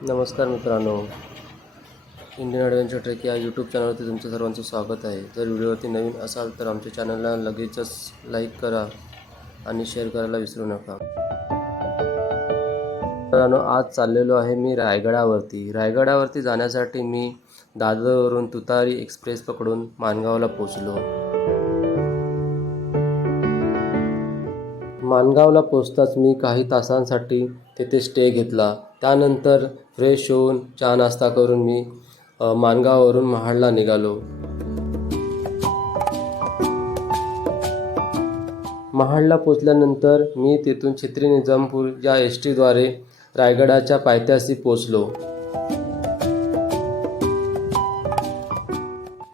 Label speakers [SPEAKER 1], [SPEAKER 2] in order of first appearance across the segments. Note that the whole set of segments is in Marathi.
[SPEAKER 1] नमस्कार मित्रांनो. इंडियन ॲडव्हेंचर ट्रेक या यूट्यूब चॅनलवरती तुमचं सर्वांचं स्वागत आहे. जर व्हिडिओवरती नवीन असाल तर आमच्या चॅनलला लगेचच लाईक करा आणि शेअर करायला विसरू नका. मित्रांनो आज चाललेलो आहे मी रायगडावरती. रायगडावरती जाण्यासाठी मी दादरवरून तुतारी एक्सप्रेस पकडून माणगावला पोचलो माणगावला पोचताच मी काही तासांसाठी तेथे स्टे घेतला. त्यानंतर फ्रेश होऊन चहा नाश्ता करून मी माणगाववरून महाडला निघालो. महाडला पोचल्यानंतर मी तेथून छत्री निजामपूर या एस टीद्वारे रायगडाच्या पायथ्याशी पोचलो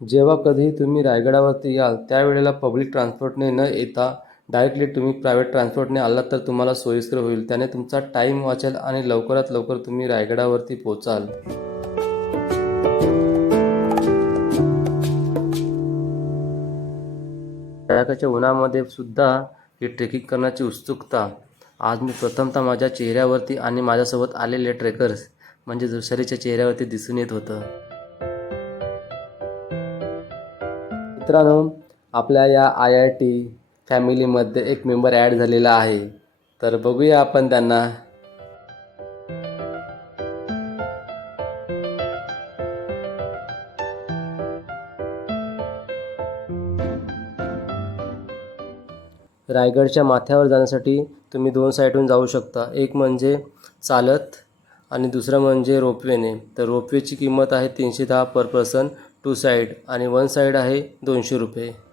[SPEAKER 1] जेव्हा कधीही तुम्ही रायगडावरती याल त्यावेळेला पब्लिक ट्रान्सपोर्टने न येता डायरेक्टली तुम्ही प्रायव्हेट ट्रान्सपोर्टने आलात तर तुम्हाला सोयीस्कर होईल. त्याने तुमचा टाईम वाचेल आणि लवकरात लवकर तुम्ही रायगडावरती पोचाल कडाक्याच्या उन्हामध्ये सुद्धा ही ट्रेकिंग करण्याची उत्सुकता. आज मी प्रथमतः माझ्या चेहऱ्यावरती आणि माझ्यासोबत आलेले ट्रेकर्स म्हणजे दुसऱ्याच्या चेहऱ्यावरती दिसून येत होतं. मित्रांनो आपल्या या आय आय टी फॅमिलीमध्ये एक मेंबर ॲड झालेला आहे. तर बघूया आपण त्यांना. रायगडच्या माथ्यावर जाण्यासाठी तुम्ही दोन साईडहून जाऊ शकता. एक म्हणजे चालत आणि दुसरं म्हणजे रोपवेने. तर रोपवेची किंमत आहे तीनशे दहा पर पर्सन टू साईड आणि वन साईड आहे दोनशे रुपये.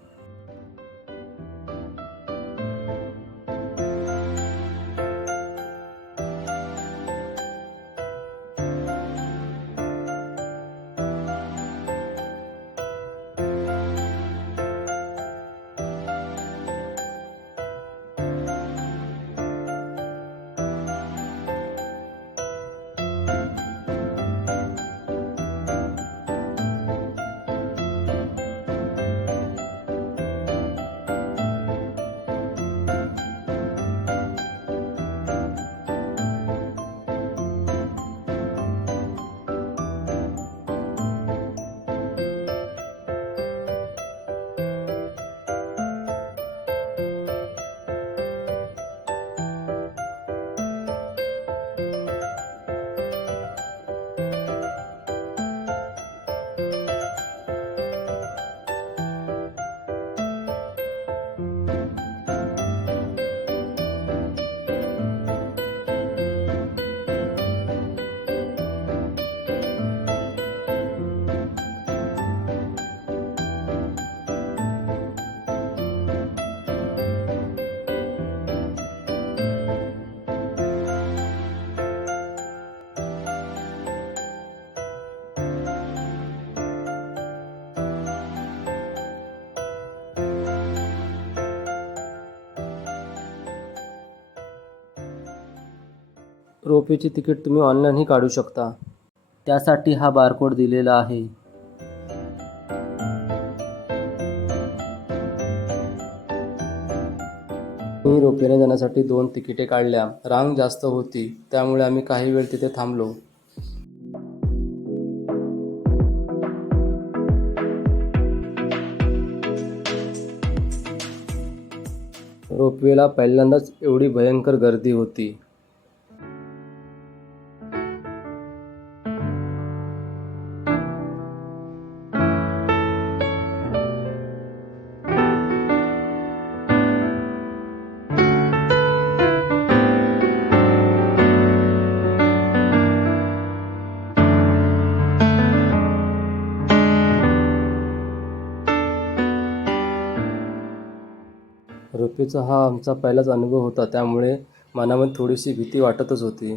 [SPEAKER 1] रोपेचे तिकीट तुम्ही ऑनलाईनही काढू शकता. त्यासाठी हा बारकोड दिलेला आहे. मी रोपेने जाण्यासाठी दोन तिकिटे काढल्या. रांग जास्त होती त्यामुळे आम्ही काही वेळ तिथे थांबलो. रोपवेला पहिल्यांदाच एवढी भयंकर गर्दी होती. झोपेचा हा आमचा पहिलाच अनुभव होता त्यामुळे मनामध्ये थोडीशी भीती वाटतच होती.